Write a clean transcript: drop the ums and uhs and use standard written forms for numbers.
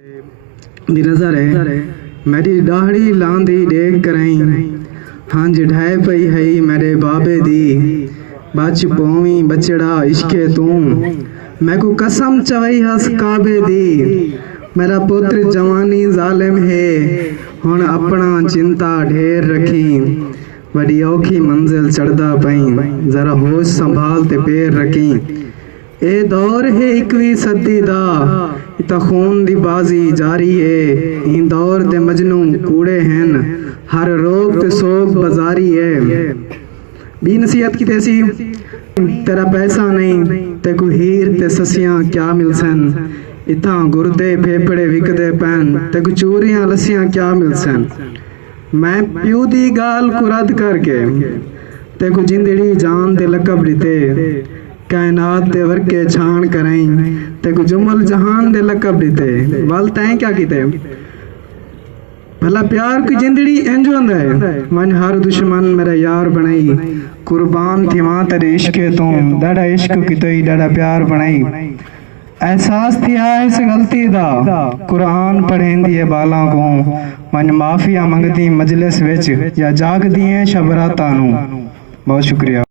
दी नज़र है मेरी दाढ़ी लांदी देख करई हंज ढाए पई है मेरे बाबे दी बच पोवी बचड़ा इश्के तू मैं को कसम चवई हस काबे दी मेरा पुत्र जवानी जालिम है हुण अपना चिंता ढेर रखी बड़ी औखी मंजिल चढ़दा पई जरा होश संभाल ते पैर रखी ए दौर है 21वीं सदी दा इता खून दी बाजी जारी है इन दौर दे मजनू कूड़े हैं हर रोग ते सोग बाजारी है बी नसीहत की तेसी तेरा पैसा नहीं ते को हीर ते ससियां क्या मिलसन इता गुर्दे फेफड़े विकदे पैन ते को चूरियां लस्सियां क्या मिलसन मैं प्यू दी गाल को रद्द करके ते को जिंदड़ी जान दे लकब दिते कायनात दे वर्के छान करें ते को जुमल जहान दे लकब दिते वाल तैं क्या कीते भला प्यार की जिंदड़ी इंज होंदा है मन हर दुश्मन मेरा यार बनाई कुर्बान थी मां तेरे इश्के तो डाड़ा इश्क की तो डाड़ा प्यार बनाई एहसास थिया इस गलती दा कुरान पढ़ेंदी है बालां को मन माफिया मंगदी मजलिस विच या जागदी है शबरातां नू बहुत शुक्रिया।